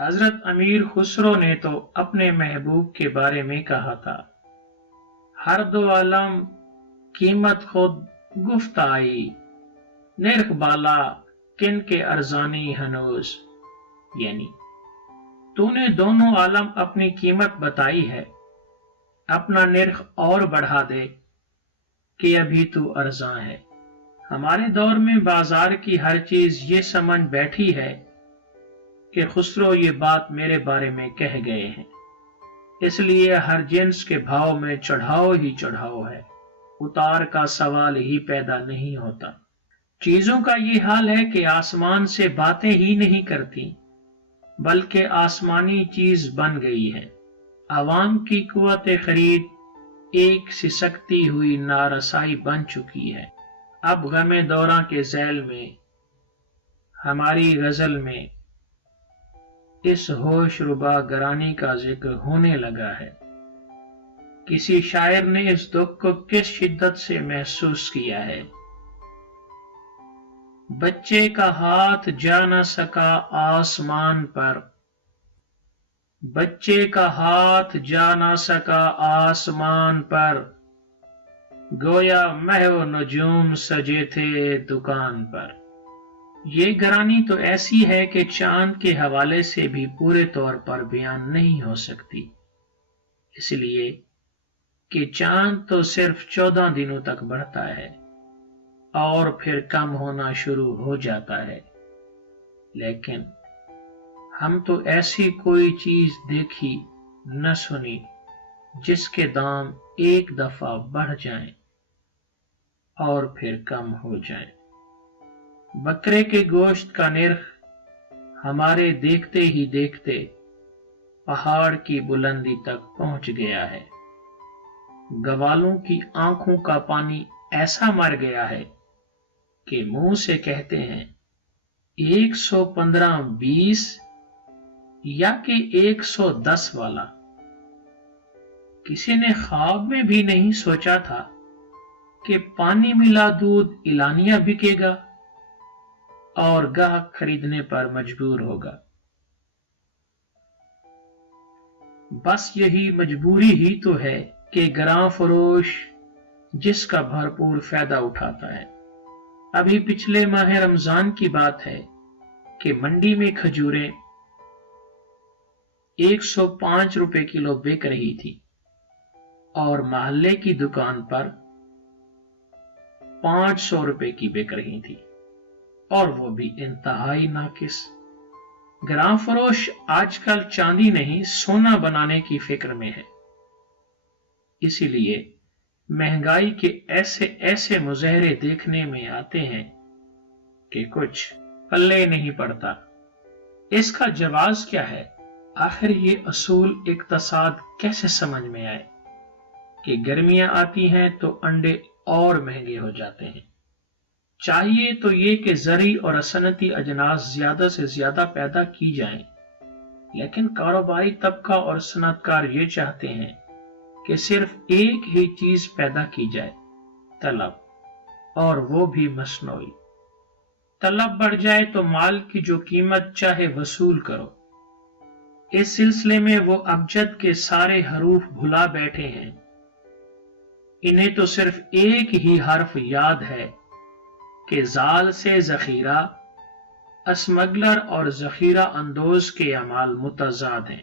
حضرت امیر خسرو نے تو اپنے محبوب کے بارے میں کہا تھا، ہر دو عالم قیمت خود گفت آئی، نرخ بالا کن کے ارزانی ہنوز، یعنی تو نے دونوں عالم اپنی قیمت بتائی ہے، اپنا نرخ اور بڑھا دے کہ ابھی تو ارزاں ہے۔ ہمارے دور میں بازار کی ہر چیز یہ سمجھ بیٹھی ہے کہ خسرو یہ بات میرے بارے میں کہہ گئے ہیں، اس لیے ہر جنس کے بھاؤ میں چڑھاؤ ہی چڑھاؤ ہے، اتار کا سوال ہی پیدا نہیں ہوتا۔ چیزوں کا یہ حال ہے کہ آسمان سے باتیں ہی نہیں کرتی بلکہ آسمانی چیز بن گئی ہے۔ عوام کی قوت خرید ایک سسکتی ہوئی نارسائی بن چکی ہے۔ اب غم دوراں کے ذیل میں ہماری غزل میں اس ہوش ربا گرانی کا ذکر ہونے لگا ہے۔ کسی شاعر نے اس دکھ کو کس شدت سے محسوس کیا ہے۔ بچے کا ہاتھ جا نہ سکا آسمان پر، بچے کا ہاتھ جا نہ سکا آسمان پر، گویا محو نجوم سجے تھے دکان پر۔ یہ گرانی تو ایسی ہے کہ چاند کے حوالے سے بھی پورے طور پر بیان نہیں ہو سکتی، اس لیے کہ چاند تو صرف 14 دنوں تک بڑھتا ہے اور پھر کم ہونا شروع ہو جاتا ہے، لیکن ہم تو ایسی کوئی چیز دیکھی نہ سنی جس کے دام ایک دفعہ بڑھ جائیں اور پھر کم ہو جائیں۔ بکرے کے گوشت کا نرخ ہمارے دیکھتے ہی دیکھتے پہاڑ کی بلندی تک پہنچ گیا ہے۔ گوالوں کی آنکھوں کا پانی ایسا مر گیا ہے کہ منہ سے کہتے ہیں 115-20 یا کہ 110 والا۔ کسی نے خواب میں بھی نہیں سوچا تھا کہ پانی ملا دودھ اعلانیہ بکے گا اور گاہک خریدنے پر مجبور ہوگا۔ بس یہی مجبوری ہی تو ہے کہ گراں فروش جس کا بھرپور فائدہ اٹھاتا ہے۔ ابھی پچھلے ماہ رمضان کی بات ہے کہ منڈی میں کھجوریں 105 روپے کلو بک رہی تھی اور محلے کی دکان پر 500 روپے کی بک رہی تھی، اور وہ بھی انتہائی ناقص۔ گراں فروش آج کل چاندی نہیں سونا بنانے کی فکر میں ہے، اسی لیے مہنگائی کے ایسے ایسے مظاہرے دیکھنے میں آتے ہیں کہ کچھ پلے نہیں پڑتا۔ اس کا جواز کیا ہے؟ آخر یہ اصول اقتصاد کیسے سمجھ میں آئے کہ گرمیاں آتی ہیں تو انڈے اور مہنگے ہو جاتے ہیں؟ چاہیے تو یہ کہ زرعی اور صنعتی اجناس زیادہ سے زیادہ پیدا کی جائیں، لیکن کاروباری طبقہ اور صنعت کار یہ چاہتے ہیں کہ صرف ایک ہی چیز پیدا کی جائے، طلب، اور وہ بھی مصنوعی۔ طلب بڑھ جائے تو مال کی جو قیمت چاہے وصول کرو۔ اس سلسلے میں وہ ابجد کے سارے حروف بھلا بیٹھے ہیں، انہیں تو صرف ایک ہی حرف یاد ہے کہ زال سے ذخیرہ، اسمگلر اور ذخیرہ اندوز کے اعمال متضاد ہیں۔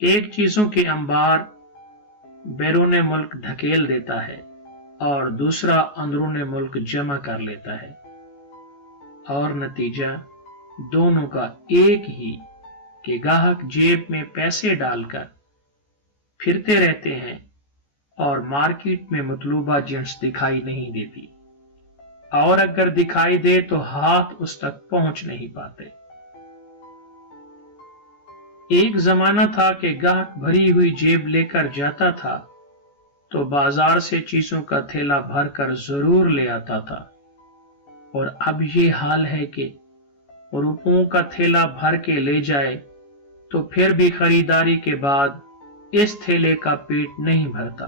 ایک چیزوں کے انبار بیرون ملک دھکیل دیتا ہے اور دوسرا اندرون ملک جمع کر لیتا ہے، اور نتیجہ دونوں کا ایک ہی کہ گاہک جیب میں پیسے ڈال کر پھرتے رہتے ہیں اور مارکیٹ میں مطلوبہ جنس دکھائی نہیں دیتی، اور اگر دکھائی دے تو ہاتھ اس تک پہنچ نہیں پاتے۔ ایک زمانہ تھا کہ گاہک بھری ہوئی جیب لے کر جاتا تھا تو بازار سے چیزوں کا تھیلا بھر کر ضرور لے آتا تھا، اور اب یہ حال ہے کہ روپوں کا تھیلا بھر کے لے جائے تو پھر بھی خریداری کے بعد اس تھیلے کا پیٹ نہیں بھرتا۔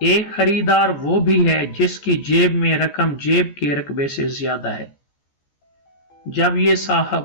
ایک خریدار وہ بھی ہے جس کی جیب میں رقم جیب کے رقبے سے زیادہ ہے۔ جب یہ صاحب